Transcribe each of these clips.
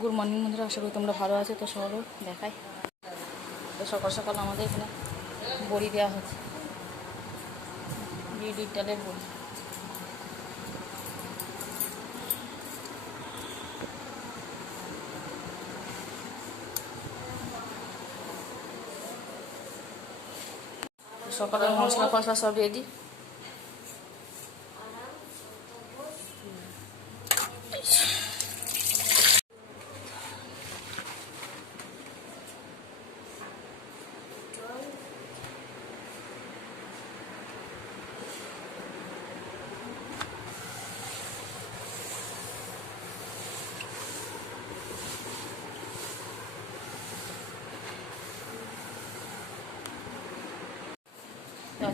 Good morning বন্ধুরা, আশা করি তোমরা ভালো আছো, তো সবাই দেখাই। তো সকাল সকাল আমাদের এখানে বড়ি দেওয়া হচ্ছে। বিউলির ডালের বড়ি। সকালের মশলা ফসলা সব রেডি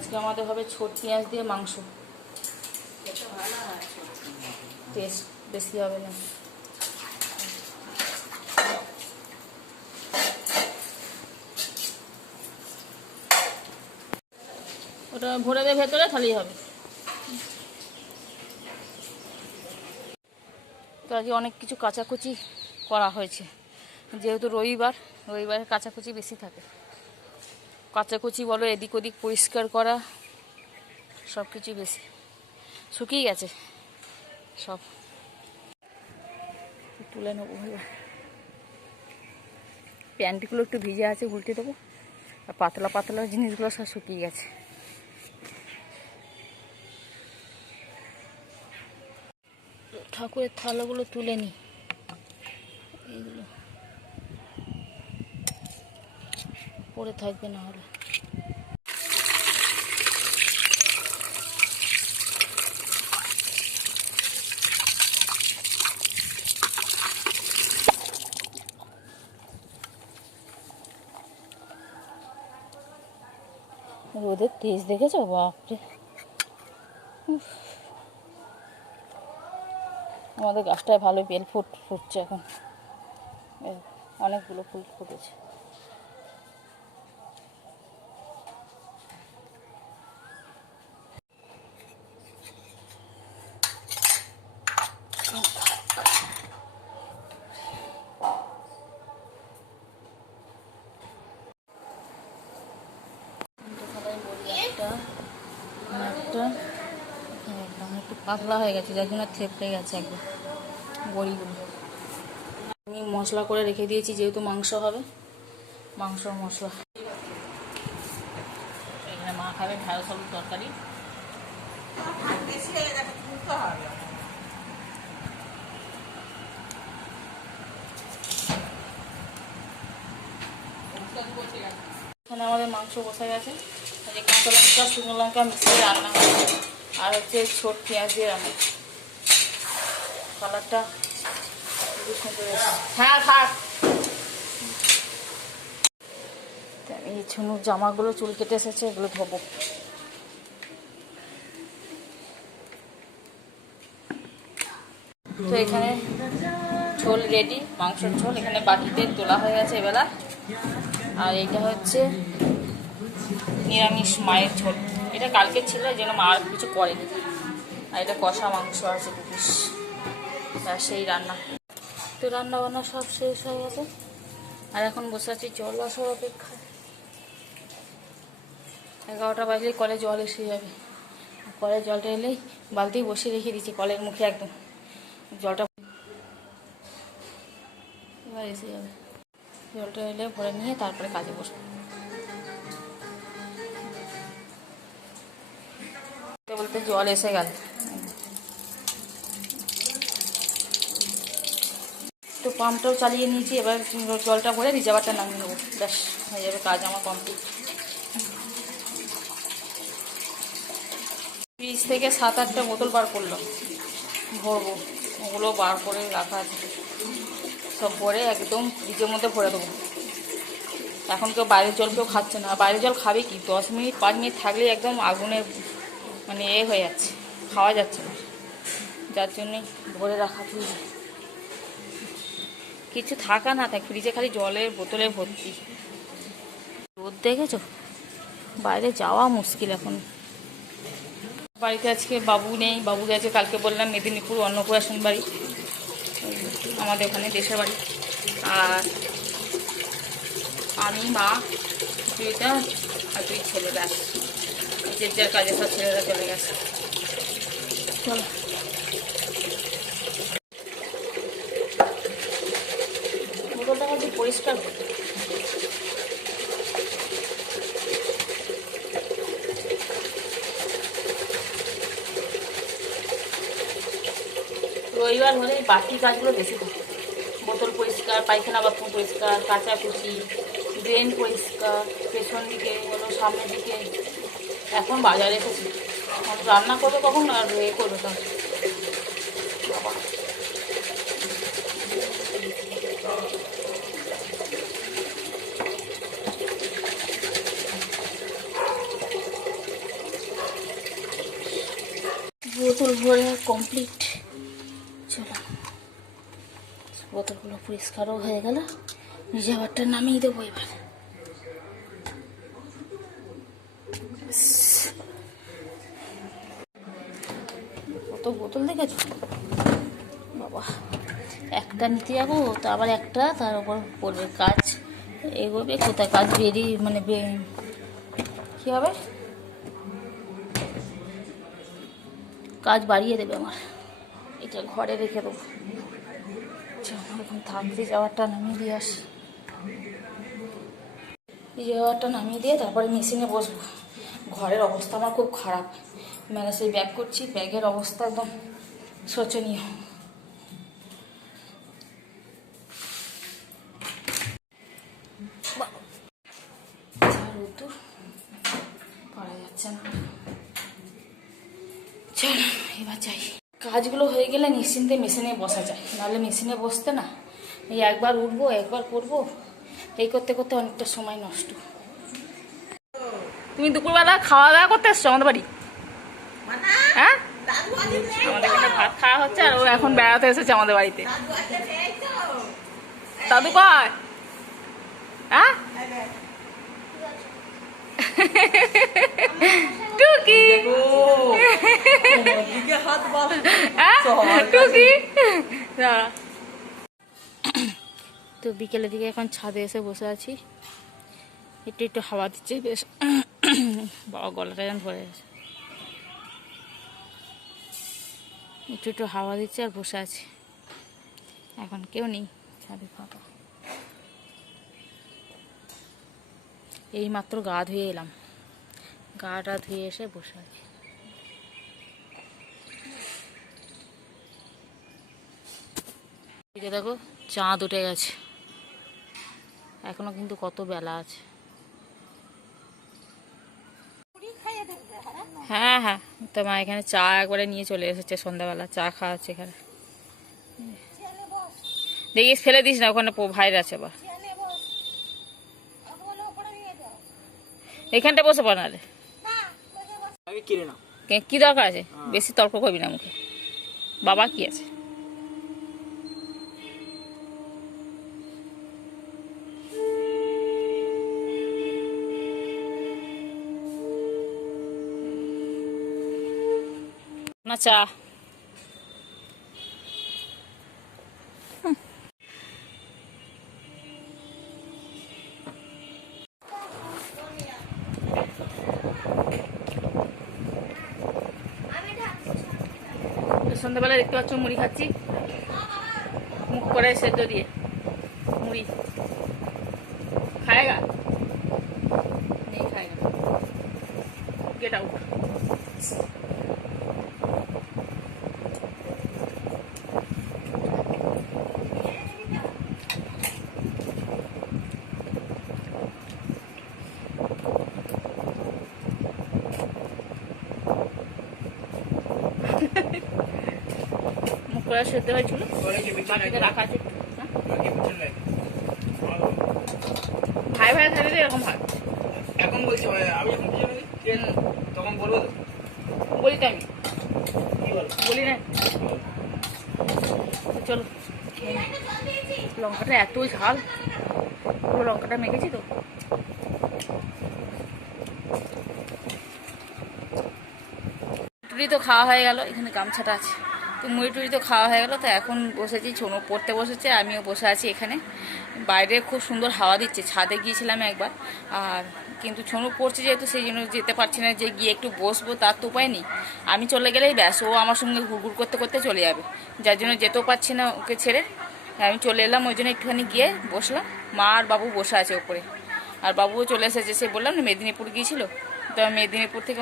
আজকে আমাদের হবে ছোট পেঁয়াজ দিয়ে মাংস। টেস্ট বেশি হবে না। ওটা ভরে ভেতরে তাহলেই হবে। তো আজকে অনেক কিছু কাচাকুচি করা হয়েছে। যেহেতু রবিবার রবিবারে কাচাকুচি বেশি থাকে। কাচাকুচি বলো, এদিক ওদিক পরিষ্কার করা সব কিছুই বেশি। শুকিয়ে গেছে, সব। তুলে নেব প্যান্টগুলো একটু ভিজে আছে, উল্টে দেবো। আর পাতলা পাতলা জিনিসগুলো সব শুকিয়ে গেছে। ঠাকুরের থালাগুলো তুলে নিই পড়ে থাকবে না হলে। রোদের তেজ দেখেছ? বাপরে। আমাদের গাছটায় ভালো বেল ফুট ফুটছে এখন। অনেকগুলো ফুল ফুটেছে একটা একটা এখানে একদম একটু পাতলা হয়ে গেছে, যার জন্য থেপড়ে গেছে একদম। বড়িগুলো আমি মশলা করে রেখে দিয়েছি, যেহেতু মাংস হবে। মাংস মশলা। এখানে মা খাবে ঢেঁড়স আলুর তরকারি। এখানে আমাদের মাংস বসে গেছে। কাঁচা লঙ্কা, শুকনো লঙ্কা মিশিয়ে রান্না আর হচ্ছে ছোট পেঁয়াজ দিয়ে রান্না কালারটা হ্যাঁ থাক এই ছুনুর জামাগুলো চুল কেটে এসেছে এগুলো ধোবো। তো এখানে ঝোল রেডি মাংসের ঝোল। এখানে বাটিতে তোলা হয়ে গেছে এবেলা। আর এটা হচ্ছে নিরামিষ মায়ের ঝোল। এটা কালকে ছিল, এই জন্য মা আর কিছু করেনি। আর এটা কষা মাংস আছে দুপিস তা সেই রান্না। তো রান্না বান্না সব শেষ হয়ে গেছে। আর এখন বসে আছি জল আসার অপেক্ষায়। এগারোটা বাজলেই কলে জল এসে যাবে। আর কলের জলটা এলেই বালতি বসিয়ে রেখে দিচ্ছি কলের মুখে একদম। জলটা এবার এসে যাবে। জলটা এলে ভরে নিয়ে তারপরে কাজে বসবো। বলতে জল এসে গেল। তো পাম্পটাও চালিয়ে নিয়েছি, এবার জলটা ভরে রিজার্ভারটা নামিয়ে নেব। ব্যাস, হয়ে যাবে কাজ আমার কমপ্লিট ফ্রিজ থেকে সাত আটটা বোতল বার করলাম। ভরবো, ওগুলো বার করে রাখা আছে। সব ভরে একদম ফ্রিজের মধ্যে ভরে দেবো। এখন কেউ বাইরের জল কেউ খাচ্ছে না। বাইরের জল খাবে কি? দশ মিনিট, পাঁচ মিনিট থাকলেই একদম আগুনের মানে এ হয়ে যাচ্ছে, খাওয়া যাচ্ছে না। যার জন্যে ভরে রাখা ফ্রিজে কিছু থাকা না থাক ফ্রিজে খালি জলের বোতলে ভর্তি। রোদ দেখেছ? বাইরে যাওয়া মুশকিল এখন। বাড়িতে আজকে বাবু নেই, বাবু গেছে কালকে বললাম মেদিনীপুর অন্নপ্রাশন বাড়ি আমাদের ওখানে দেশের বাড়ি। আর আমি, মা দুইটা আর দুই ছেলে, ব্যাস। যে যার কাজে সব ছেলেরা চলে গেছে। পরিষ্কার। রবিবার হলে বাকি কাজগুলো বেশি থাকে। বোতল পরিষ্কার, পায়খানা, বাথরুম পরিষ্কার কাচাকুচি ড্রেন পরিষ্কার, পেছন দিকে, হলো সামনের দিকে। এখন বাজারে রান্না করবে কখন আর এ করবে তখন বোতল ভরে কমপ্লিট চলো। বোতলগুলো পরিষ্কারও হয়ে গেল। আবারটা নামিয়ে দেবো এবার। দেখেছ বাবা, একটা নিতে যাব, তো আবার একটা, তার উপর পড়বে কাজ। এগোবে, কোথায় কাজ বেরিয়ে মানে কী হবে? কাজ বাড়িয়ে দেবে আমার। এটা ঘরে রেখে দেবো। এখন থাকতে যাওয়ারটা নামিয়ে দিয়ে আস। যাওয়ারটা নামিয়ে দিয়ে তারপরে মেশিনে বসবো। ঘরের অবস্থা আমার খুব খারাপ। মানে সেই ব্যাগ করছি, ব্যাগের অবস্থা একদম শোচনীয়। চল এবার যাই। কাজগুলো হয়ে গেলে নিশ্চিন্তে মেশিনে বসা যায়। নাহলে মেশিনে বসতে না। এই একবার উঠবো একবার করব। এই করতে করতে অনেকটা সময় নষ্ট। তুমি দুপুরবেলা খাওয়া দাওয়া করতে এসছো আমাদের বাড়ি? হ্যাঁ? ভাত খাওয়া হচ্ছে আর ও এখন বেড়াতে এসেছে আমাদের বাড়িতে। দাদু কয় হ্যাঁ? টুকি। হ্যাঁ? টুকি? তো বিকেলের দিকে এখন ছাদে এসে বসে আছি। একটু একটু হাওয়া দিচ্ছে, বেশ। বাবা গলাটা যেন ভরে গেছে। একটু একটু হাওয়া দিচ্ছে আর বসে আছি। এখন কেউ নেই ছাদে ফাঁকা এই মাত্র গা ধুয়ে এলাম। গাটা ধুয়ে এসে বসে আছি। দেখো চাঁদ উঠে গেছে। এখনও কিন্তু কত বেলা আছে। হ্যাঁ হ্যাঁ। তো মা এখানে চা একবারে নিয়ে চলে এসেছে সন্ধ্যাবেলা চা খাওয়াচ্ছে এখানে। দেখিস ফেলে দিস না ওখানে ভাইর আছে বা। এখানটা বসে কে- কি দরকার আছে? বেশি তর্ক করবি না মুখে। বাবা কি আছে? না চা? সন্ধ্যাবেলা দেখতে পাচ্ছ মুড়ি খাচ্ছি। মুখ করে সেদ্ধ দিয়ে। মুড়ি। খায়গা? নেই খায়গা। গেট আউট করে সেদ্ধ হয়েছিল। রাখা আছে? ভাই ভাই তো এরকম হয়। এখন বলছি আমি? তখন বলব বলি তো আমি। বলো? না। চলো। লঙ্কাটা এত ঝাল। পুরো লঙ্কাটা মেখেছি তো। তো খাওয়া হয়ে গেল এখানে গামছাটা আছে। তো মুড়ি টুড়ি তো খাওয়া হয়ে গেলো, তো এখন বসেছি, ছোনো পড়তে বসেছে, আমিও বসে আছি এখানে। বাইরে খুব সুন্দর হাওয়া দিচ্ছে, ছাদে গিয়েছিলাম একবার, আর কিন্তু ছোনো পড়ছে যেহেতু, সেই জন্য যেতে পারছি না, যে গিয়ে একটু বসবো, তার তো উপায় নেই। আমি চলে গেলেই ব্যাস, ও আমার সঙ্গে ঘুরঘুর করতে করতে চলে যাবে। যার জন্য যেতেও পারছি না ওকে ছেড়ে। আমি চলে এলাম, ওই জন্য একটুখানি গিয়ে বসলাম। মা আর বাবু বসে আছে ওপরে। আর বাবুও চলে এসেছে, সে বললাম না মেদিনীপুর গিয়েছিল? তো মেদিনীপুর থেকে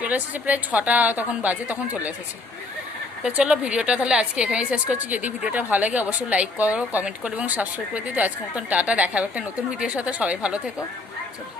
চলে এসেছে, প্রায় ছটা তখন বাজে, তখন চলে এসেছে। তো চলো ভিডিওটা তাহলে আজকে এখানেই শেষ করছি। যদি ভিডিওটা ভালো লাগে অবশ্যই লাইক করো কমেন্ট করো এবং সাবস্ক্রাইব করে দিও। তো আজকে মতন টাটা দেখাবে একটা নতুন ভিডিওর সাথে। সবাই ভালো থেকো। চলো।